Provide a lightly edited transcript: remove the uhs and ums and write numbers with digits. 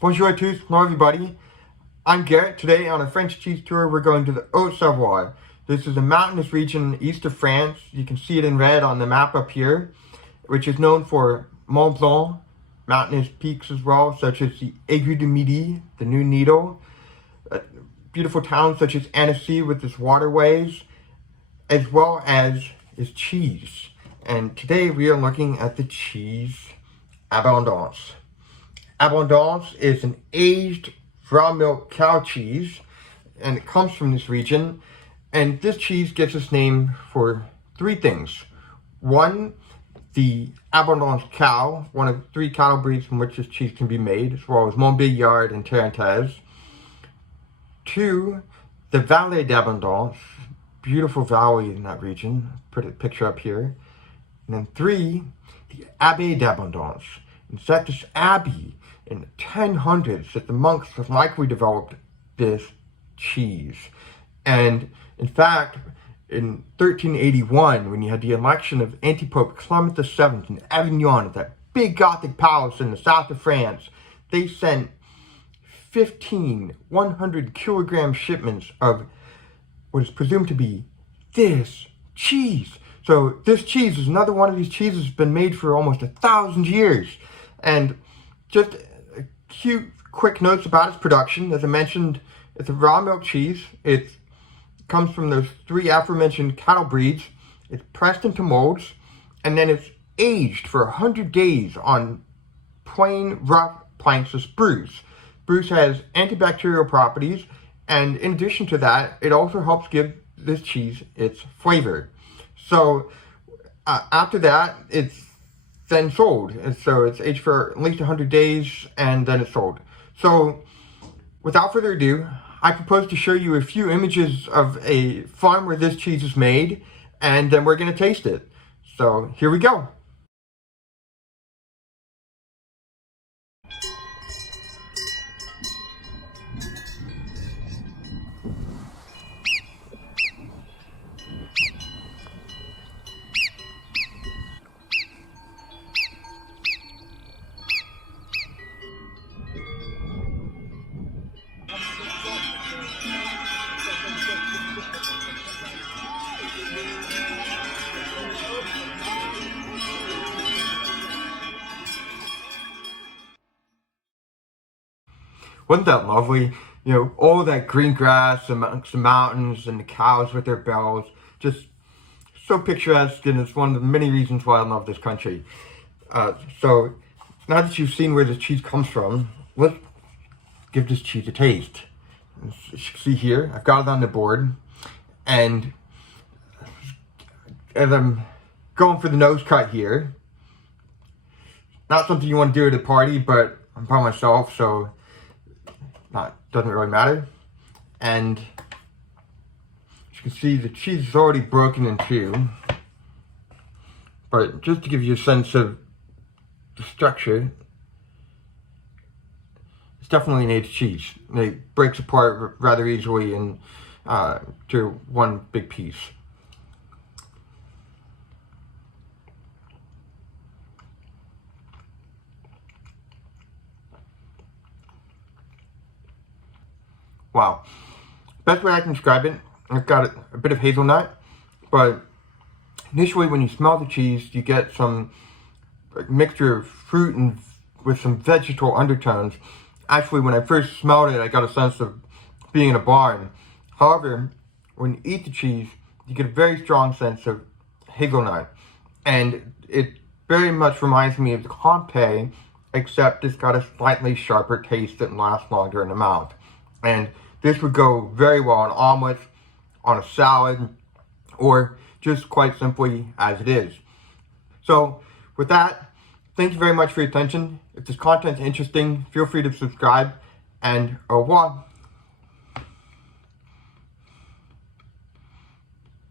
Bonjour à tous, hello everybody. I'm Garrett. Today on a French cheese tour, we're going to the Haute-Savoie. This is a mountainous region east of France. You can see it in red on the map up here, which is known for Mont Blanc, mountainous peaks as well, such as the Aiguille du Midi, the New Needle, beautiful towns such as Annecy with its waterways, as well as its cheese. And today we are looking at the cheese abondance. Abondance is an aged raw milk cow cheese, and it comes from this region. And this cheese gets its name for three things. One, the Abondance cow, one of three cattle breeds from which this cheese can be made, as well as Montbéliard and Tarentaise. Two, the Vallée d'Abondance, beautiful valley in that region. Put a picture up here. And then three, the Abbé d'Abondance. It's at this abbey in the 1000s that the monks likely developed this cheese. And in fact, in 1381, when you had the election of Antipope Clement VII in Avignon at that big Gothic palace in the south of France, they sent 15 100-kilogram shipments of what is presumed to be this cheese. So this cheese is another one of these cheeses that's been made for almost 1,000 years. And just a few quick notes about its production. As I mentioned, it's a raw milk cheese. It comes from those three aforementioned cattle breeds. It's pressed into molds, and then it's aged for 100 days on plain, rough planks of spruce. Spruce has antibacterial properties, and in addition to that, it also helps give this cheese its flavor. So after that, it's then sold. And so it's aged for at least 100 days, and then it's sold. So without further ado, I propose to show you a few images of a farm where this cheese is made, and then we're going to taste it. So here we go. Wasn't that lovely? You know, all that green grass amongst the mountains and the cows with their bells. Just so picturesque, and it's one of the many reasons why I love this country. So now that you've seen where this cheese comes from, let's give this cheese a taste. As you can see here, I've got it on the board. And as I'm going for the nose cut here, not something you want to do at a party, but I'm by myself, so doesn't really matter. And as you can see, the cheese is already broken in two. But just to give you a sense of the structure, it's definitely an aged cheese. It breaks apart rather easily to one big piece. Wow. Best way I can describe it, I've got a bit of hazelnut, but initially when you smell the cheese, you get some mixture of fruit and with some vegetal undertones. Actually, when I first smelled it, I got a sense of being in a barn. However, when you eat the cheese, you get a very strong sense of hazelnut. And it very much reminds me of the Comté, except it's got a slightly sharper taste that lasts longer in the mouth. And this would go very well on omelets, on a salad, or just quite simply as it is. So with that, thank you very much for your attention. If this content is interesting, feel free to subscribe, and au revoir.